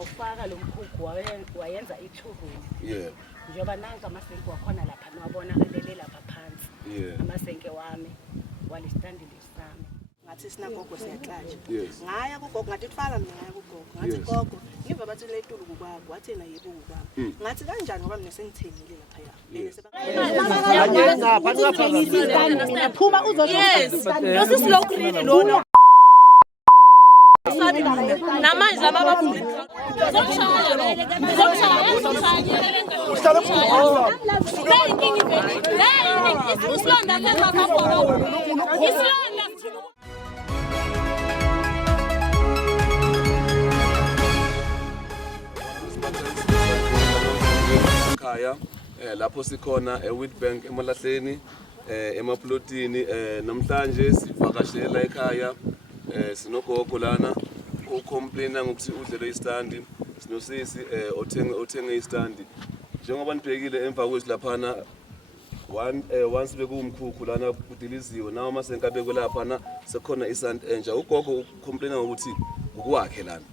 ngawufaka lo mkhukhu wayenza ithuruni. Yeah. Njengoba nangu amasenke wakhona lapha niwabonakele lapha phansi. Yeah. Amasenke wami walistandile sami. Ngathi sina gogo siyaxatsha. Yes. Ngaya kugogo ngathi kufaka mina ngaya kugogo. Ngathi gogo niva bathi letulu kukwakho wathi na yebo kukwakho. Ngathi kanjani ngoba mina sengithengile lapha ya. Phuma uzosho. Lo slow green lona. Namanje laba baphumile. Ekhaya lapho sikhona eWheatbank eMalahleni emaplotini namhlanje sivakashela ekhaya sinogogo lana ucomplaina ngokuthi udlele istandi sinosisi othenge istandi njengoba nibhekile emva kwethu laphana once bekuwumkhukhu lana kudiliziwe nawo amasenke abekwe laphana sekhona isand entsha ugogo ucomplaina ngokuthi ukwakhe lana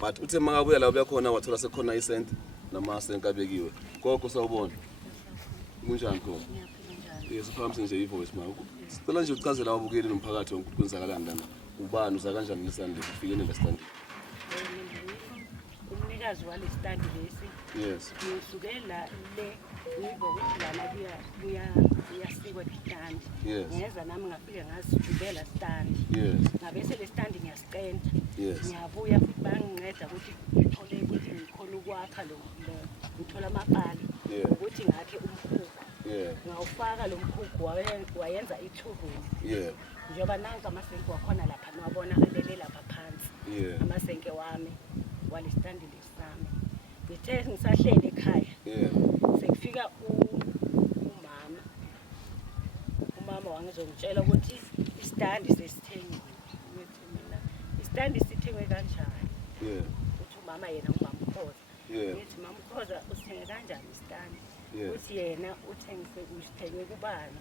but uthe makabuya la uyakhona wathola sekhona isand namasenke abekiwe gogo sawubona kunjani gogo yes phambi nje ivoice manje sicela nje uchazela ababukeli nomphakathi wonke kwenzakalani lana ubani uza kanjani lesandi ufike nelestandi umnikazi walestandi lesi yes ngisukela le ngibo ukuthi lana kuyasikwa istandi ngeza nami ngafike ngazijubela stand ngabese le stand ngiyasiqenda ngiyabuya banginceda ukuthi ngithole ukuthi ngikhona ukwakha lo ngithola amapali ukuthi ngakhe umkhukhu ngawufaka lo mkhukhu wayenza ithuruni njengoba nangu amasenke wakhona lapha niwabonakele lapha phansi amasenke wami walistandile sami ngithe ngisahlele ekhaya sekufika umama wangizongitshela ukuthi istandi sesithengiwe ngithi mina istandi sithengwe kanjani uthi umama yena uMamkhoza ngithi Mamkhoza usithenge kanjani istandi uthi yena usithenge kubani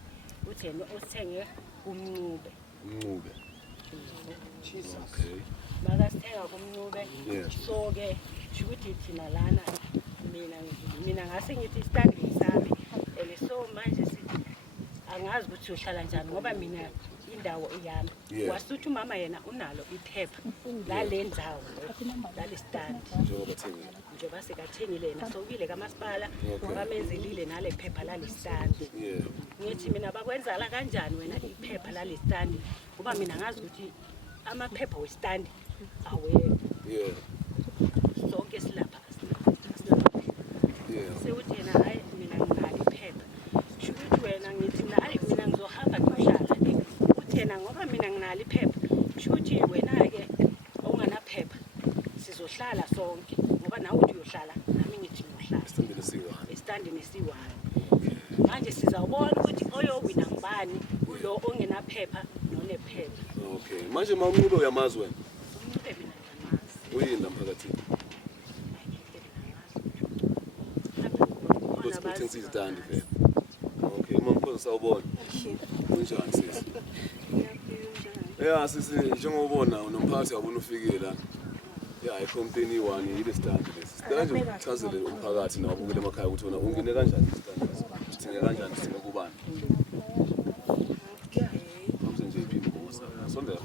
uthi yena usithenge kumncube Jesus okay makasithenga kumncube so ke ukuthi thina lana mina ngase ngithi istandi ngisami so manje sithi angazi ukuthi uhlala njani ngoba mina indawo iyami wasuthi umama yena unalo iphepha lale ndawo lale stand njengoba sekathengile yena sokile kamasipala bamenzelile nale phepha lale stand ngithi mina bakwenza la kanjani wena iphepha lale stand ngoba mina ngazi ukuthi amaphepha westand awekho sonke silapha sewuthi yena hayi mina nginalo iphepha shukuthi wena ngithi hayi mina ngizohamba ngiyohlala uthi yena ngoba mina nginalo iphepha shukuthi wena ke unganaphepha sizohlala sonke ngoba nawe uthi uyohlala nami ngithi ngiyohlala estandini siwayo manje sizawubona ukuthi oyowina ngubani lo ongenaphepha nonephepha okay manje mawuncube uyamazi wena uncube mina ngiyamazi uyini namphakathini kuthi istandi vele okay Mamkhoza sawubona kunjani sisi sisi njengobona unomphakathi wabona ufikile la icomplain iwani ile stand lesi sicela nje uchazele umphakathi nawabukele emakhaya ukuthi wona ungene kanjani istand lesi sithinge kanjani sithinge kubani manje nje iphimbosa sondela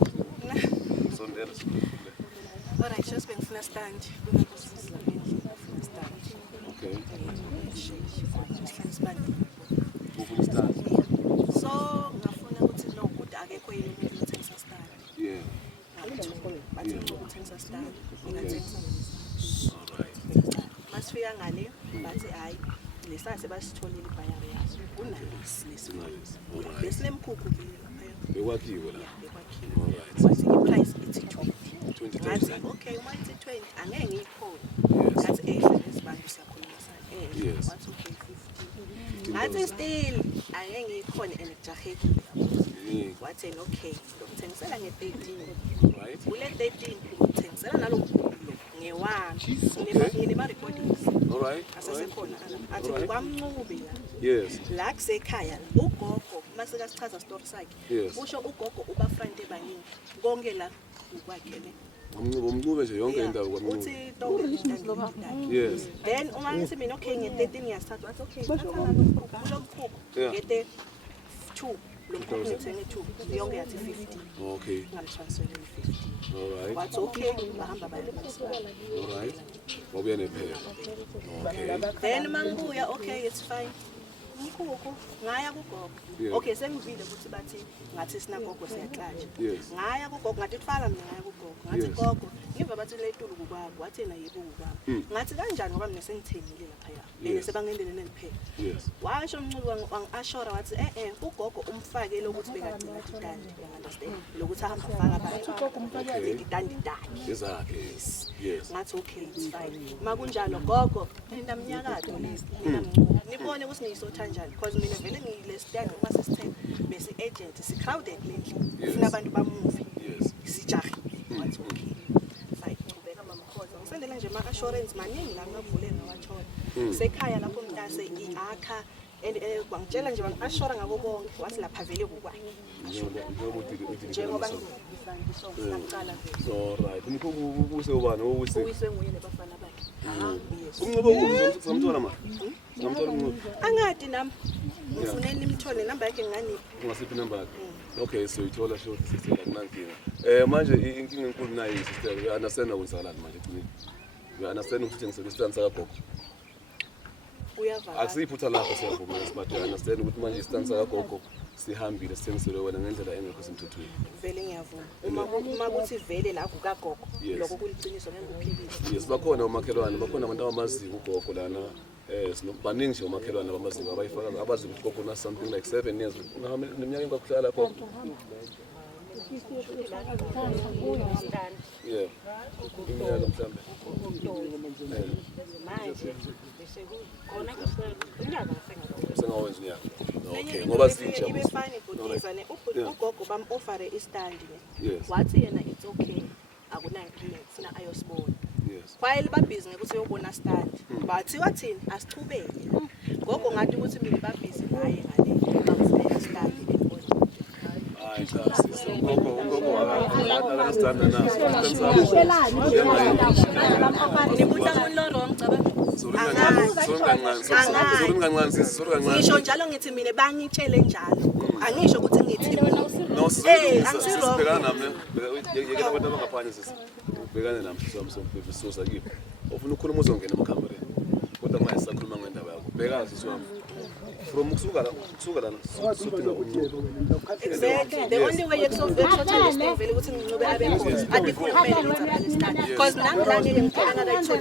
alright just bengifuna stand okay ufuna stand so ngafuna ukuthi no ukuthi akekho yini umuntu othengisa stand bathi ukuthengisa stand ngingathengisa alright masifika ngale bathi hayi lesase basitholile ibhayari yazo kunalesi besinemkhukhu bekwakhiwe la alright wathi iprice ithi 20 okay uma ithi 20 angeke ngiyikhona ngathi lesibantu siyakhuluma sana wathi okay 50 ngathi still angeke ngiyikhona and ejahekile wathi okay ngithengisela nge13 right kule 13 ngithengisela nalomkhulu ngewami ngine recordings alright asesekhona athi kwamncube la yes la kusekhaya ugogo mase kasichaza story sakhe usho ugogo uba friend ebaningi konke la ukwakhe umncube nje yonke indawo kwamncube. Uthi don't Yes. then uma ngithi mina okay nge13 ngiyastart wathi okay kulomkhukhu ngete 2 lo mkhukhu ngithenge 2 yonke yathi 50 Okay. ngamtransferela 50 All right. wathi okay bahamba baye All right. Wabuya nephepha. Okay. then mangibuya okay it's fine umkhukhu ngaya kugogo Yeah. okay sengivile ukuthi bathi ngathi sina gogo siyaxatsha Yes. ngaya kugogo ngathi kufala mina ngaya kugogo ngathi Yes. gogo ngiva bathi le tulu kukwabo wathi yena yebo kukwabo ngathi kanjani ngoba mina sengithengile lapha ya Yes. sebangendele neliphepha Yes. washo umncube wangi-ashora wathi ugogo umfake lokuthi bekagcina idandi you-understand lokuthi ahamba afaka abantu idandi dakhe Ezakhe. Yes. ngathi okay it's fine makunjalo gogo namnyakato lesi nibone ukuthi niyisotha kanjani because mina vele ngile stand uma sesithenga bese agent si-crowded lendlu Yes. funa abantu bamuve Yes. sijahile wathi okay fine qhubeka mamkhoza ngisendele nje ama-assurance maningi la ngavulele ngawathola sekhaya lapho mntase i-akha and kwangitshela nje wangi-ashora ngako konke wathi lapha vele kukwakhe njengoba ngizangicala vele So right. Umkhulu use ubani owuse. uyiswe nguye nebafana bakhe yes Umncube samthola ma. Samthola umncube. angadi nami ngifuneni nimthole namba yakhe nganiphi Ungasiphi number yakhe? Okay, so ithola short sister akunankinga. Manje inkinga enkulu nayo sister. We understand ukwenzakalani manje kimi. We understand ukuthi ngisebenzisa sakagogo. uyavala Akusiyiphutha lapho siyavuma but we understand ukuthi manje istanza kagogo sihambile sithengisele wena ngendlela engekho semthethweni. vele ngiyavuma uma kuthi vele la kukagogo Yes. lokho kuliqiniso ngengikuphikisa Yes, bakhona omakhelwane, bakhona abantu abamaziyo ugogo lana. Baningi nje omakhelwane abamaziyo abayifaka abazi ukuthi gogo na something like 7 years. Neminyaka engakuhlala lapho. Yeah. Iminyaka mhlambe. manje bese khona unyaka Sengawenza unyaka. Okay, ngoba sintsha. ibe fine godizane ugogo bam-ofare istandi Yes. wathi yena it's okay akunankinga kufuna ayosibona Yes. while babhizi ngekuthi uyobona standi bathiwa thini asichubeke gogo ngathi ukuthi mina babhizi naye ngale bamfunela standi Hayi cha, gogo akastanda naso. nibuta muloro ngicabanga ngisho njalo ngithi mina bangitshele njalo angisho ukuthi ngithi No, sibhekana nami. Yeke abantu abangaphandle sibhekane nami sombhebhisosa kibo. Ufuna ukukhuluma uzongena emakhamereni. Kodwa manje sakhuluma ngendaba yakho. Bhekazi siwami. From kusuka lana sodinga unyoko. exactly the only way yekusovetshotela vele ukuthi ngincube abe adikhulumele ngithi abalesikhathi because nami la ngeke ngiphela ngakayitholi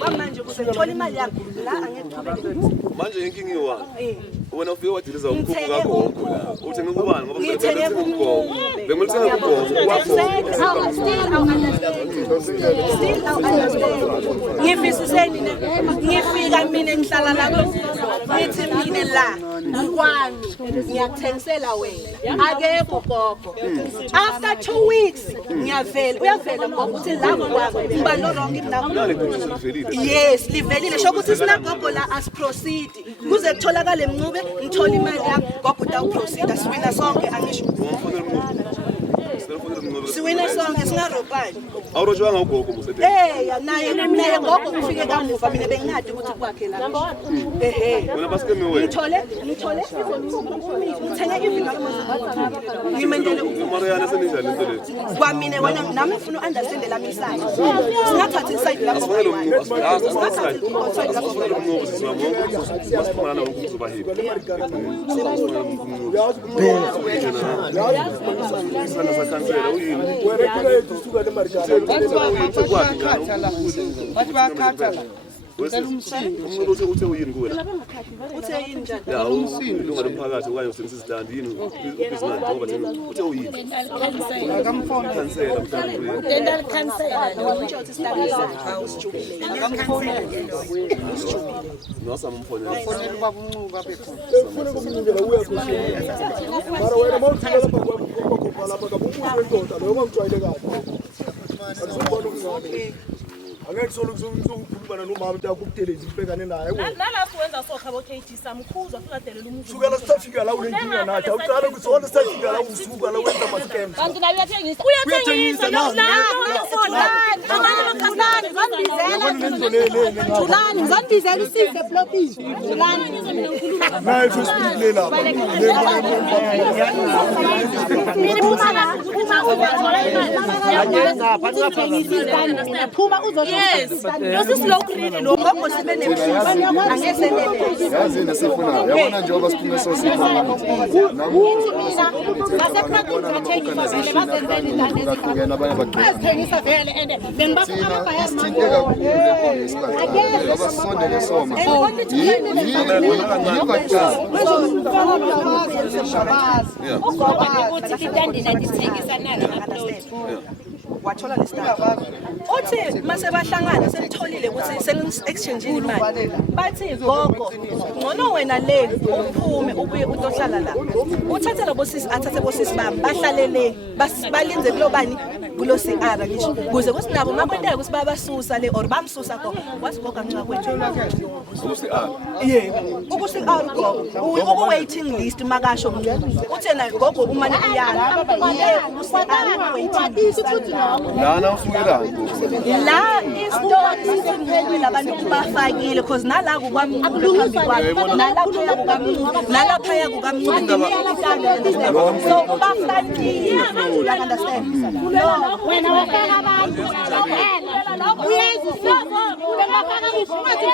mali manje kusengithola imali yakho la angekuqhubeke Manje inkinga iwani? Wena ufike wadiliza umkhukhu kagogo la. Uthenge kubani ngoba ngithenge kugogo bengulithenga kugogo. Still ngivisiseni ngifika mina ngihlala lapho ngithi mina la ukwami ngiyakuthengisela wena akekho gogo after 2 weeks uyavela ngoba uthi la kwakho ngiba no wrong in yes livelile shokuthi sinagogo la as proceed kuze kutholakale mncube ngithola imali yami gogo uta proceed asiwina sonke angisho siwina sonke singarobhani Awurojwanga ugogo musethe. naye gogo kufike kamuva mina bengingadi ukuthi kwakhe la Wena basikeme wena. ngithole ngithenge even ngimendele Mariana seninjani into le? kwamina wena nami ngifuna u-understand lami iside singathathi iside lapho Umnqobo uthe uyini kuwe la? Uthe yini njani? Ya ilunga lomphakathi okanye usebenzisa stand yini ubusiness ngoba thina uthe uyini? Khansela mhlawumbe. Dental cancel. Nosama umfonela. Mara wena mawuthina lapha kwakhopha lapha kabumuntu wendoda loyo mangijwayele kahle. Andizobona ukungane. Angeke solo kuzokhulumana nomama ntakubuthelezi ubhekane naye. Nalapho wenza sokha bo KG samkhuzwa futhi adelela umuntu. Sukela sitafika la ulenkinga nathi. Awuqala kusona sitafika la usuka la wenza ama scams. Kanti nayo uyathengisa. Uyathengisa Thulani ngizondizela usise flopini. Thulani naye futhi lapha. Phuma uzosho. Yes. Lo slow green lo ngoba sibe nemfundo. Angesenele. Yazi nesifuna yabona njengoba siphume sosikhona nakukhona abanye bazithengisa vele ende bengibafuna amabhaya isithinte kakhulu abasondele soma ukuthi litandina dithengisa nalo upload. Wathola lesitaba. Uthi mase bahlangana selitholile ukuthi seli-exchange imali. Bathi gogo, ngcono wena le uphume ubuye utohlala la. Uthathe labo sisi athathe bosisi bami bahlale le balinze kulobani kulo CR ngisho. Kuze kusinabo makwenteka ukuthi babasusa le or bamsusa gogo. Wasigoga nxa kwethu. Yebo. Uku-CR gogo. Uku waiting list makasho uthi na gogo umane uyala. Yebo uku-CR waiting list. lana usukela La isitoli sisiphelile abantu kubafakile because nala kukwamnqulu nala phaya kukamnqulu nala phaya kukamnqulu so kubafakile understand Wena wafaka abantu uyezisa bengafaka ngishumathi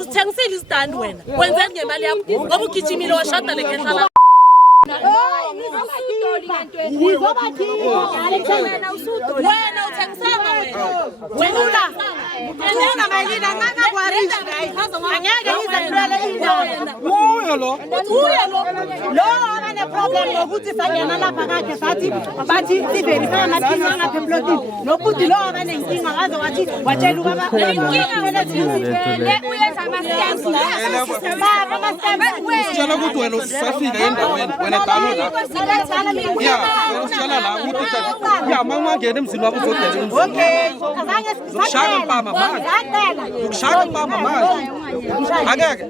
Usithengisile istand wena. Wenzeni ngemali yakho? Ngoba ugijimile washada lekhehla. Wena uthengisanga wena. Wena Wena malini angaka kwarishi angeke ngizendele indawo. Uya lo. Uya lo. Lo abane problem ngokuthi sanyana lapha kade bathi siverify amaphini angapha emplotini. Nokuthi lo abane inkinga ngaze wathi watshela ubaba inkinga le uyenza ama-scams. Sitshela ukuthi wena usafika endaweni wena dalo la. Ya, usitshela la ukuthi ya mama ngene emzini wabo uzodela emzini. Okay. Ushaka mpama manje. Ushaka mpama manje. Angeke.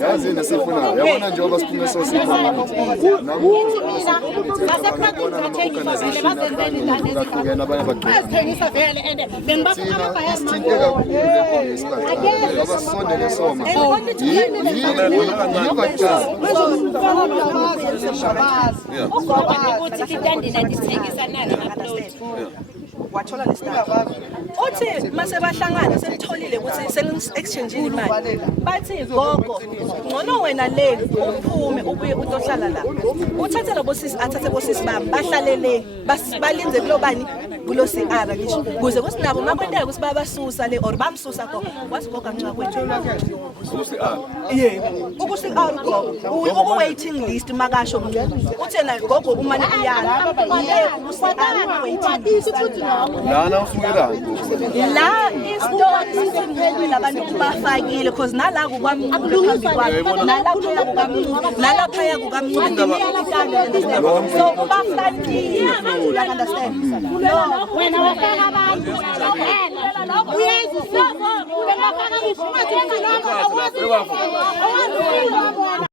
yazi nesifuna yabona njengoba siphume sosikhona nakukhona abanye bazithengisa vele ende bengibafuna amabhaya isithinte kakhulu abasondele soma ukuthi litandina dithengisa nalo upload. Wathola lesitaba. Uthi mase bahlangana selitholile ukuthi seli-exchange imali. Bathi gogo, ngcono wena le uphume ubuye utohlala la. Uthathe labo sisi athathe bosisi bami bahlale le balinze kulobani kulo CR ngisho. Kuze kusinabo makwenteka ukuthi babasusa le or bamsusa gogo. Wasigoga nxa kwethu. Yebo. Uku-CR gogo. Uku waiting list makasho uthi na gogo umane uyala. Yebo uCR waiting list. lana usukela La isitoli sisiphelile abantu kubafakile because nala kukwamnqulu nala phaya kukamnqulu nala phaya kukamnqulu so kubafakile understand Wena wafaka abantu uyezisa bengafaka ngishumathi